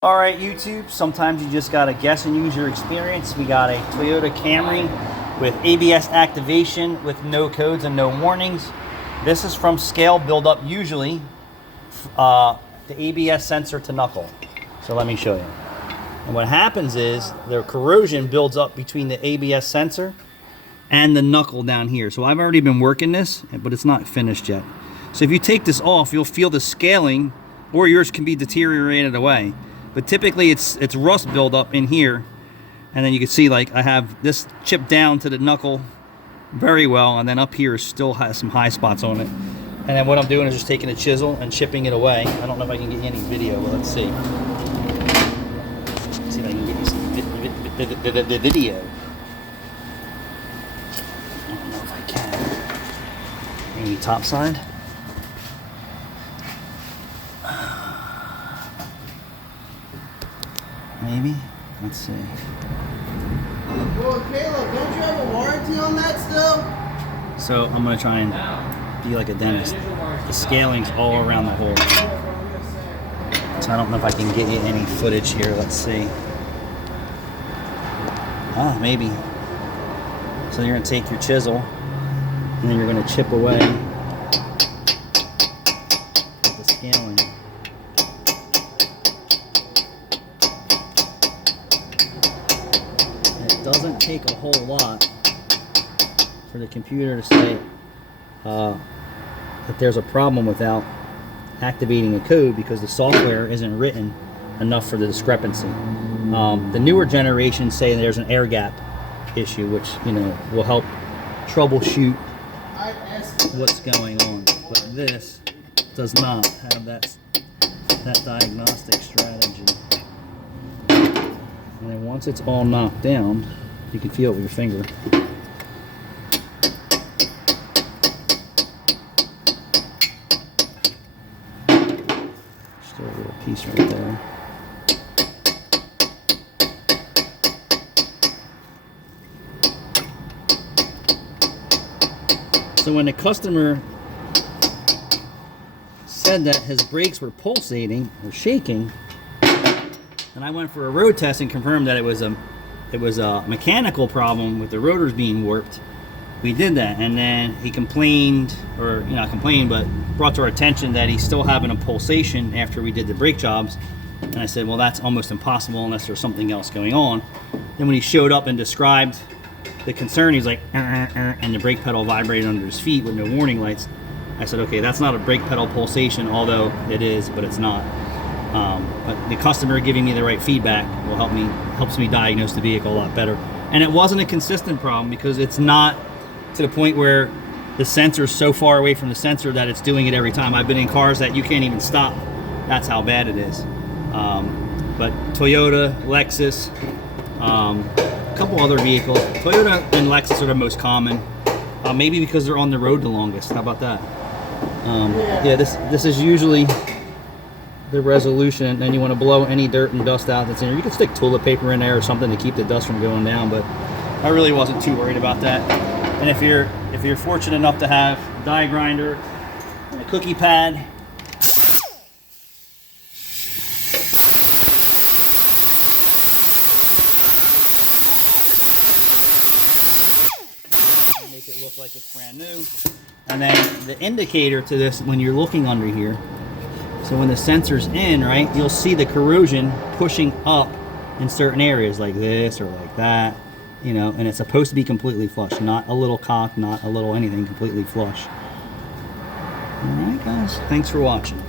All right, YouTube, sometimes you just gotta guess and use your experience. We got a Toyota Camry with ABS activation with no codes and no warnings. This is from scale buildup, usually the ABS sensor to knuckle. So let me show you. And what happens is the corrosion builds up between the ABS sensor and the knuckle down here. So I've already been working this, but it's not finished yet. So if you take this off, you'll feel the scaling, or yours can be deteriorated away. But typically it's rust buildup in here, and then you can see like I have this chipped down to the knuckle very well, and then up here still has some high spots on it. And then what I'm doing is just taking a chisel and chipping it away. I don't know if I can get you any video, but let's see. Let's see if I can get you some video. I don't know if I can. Maybe top side. Maybe. Let's see. Well, Caleb, don't you have a warranty on that still? So I'm gonna try and be like a dentist. The scaling's all around the hole. So I don't know if I can get you any footage here. Let's see. Ah, maybe. So you're gonna take your chisel and then you're gonna chip away at the scaling. Doesn't take a whole lot for the computer to say that there's a problem without activating a code, because the software isn't written enough for the discrepancy. The newer generations say there's an air gap issue, which will help troubleshoot what's going on. But this does not have that diagnostic strategy. And then once it's all knocked down, you can feel it with your finger. Still a little piece right there. So when the customer said that his brakes were pulsating or shaking, and I went for a road test and confirmed that it was a mechanical problem with the rotors being warped. We did that, and then he complained, or not complained, but brought to our attention that he's still having a pulsation after we did the brake jobs. And I said, well, that's almost impossible unless there's something else going on. Then when he showed up and described the concern, he's like, and the brake pedal vibrated under his feet with no warning lights. I said, okay, that's not a brake pedal pulsation, although it is, but it's not. But the customer giving me the right feedback helps me diagnose the vehicle a lot better. And it wasn't a consistent problem, because it's not to the point where the sensor is so far away from the sensor that it's doing it every time. I've been in cars that you can't even stop. That's how bad it is. But Toyota, Lexus, a couple other vehicles. Toyota and Lexus are the most common. Maybe because they're on the road the longest. How about that? Yeah, this is usually the resolution, and then you want to blow any dirt and dust out that's in there. You can stick toilet paper in there or something to keep the dust from going down, but I really wasn't too worried about that. And if you're fortunate enough to have a die grinder and a cookie pad, make it look like it's brand new. And then the indicator to this, when you're looking under here, so when the sensor's in, right, you'll see the corrosion pushing up in certain areas like this or like that, and it's supposed to be completely flush, not a little cock, not a little anything, completely flush. All right, guys, thanks for watching.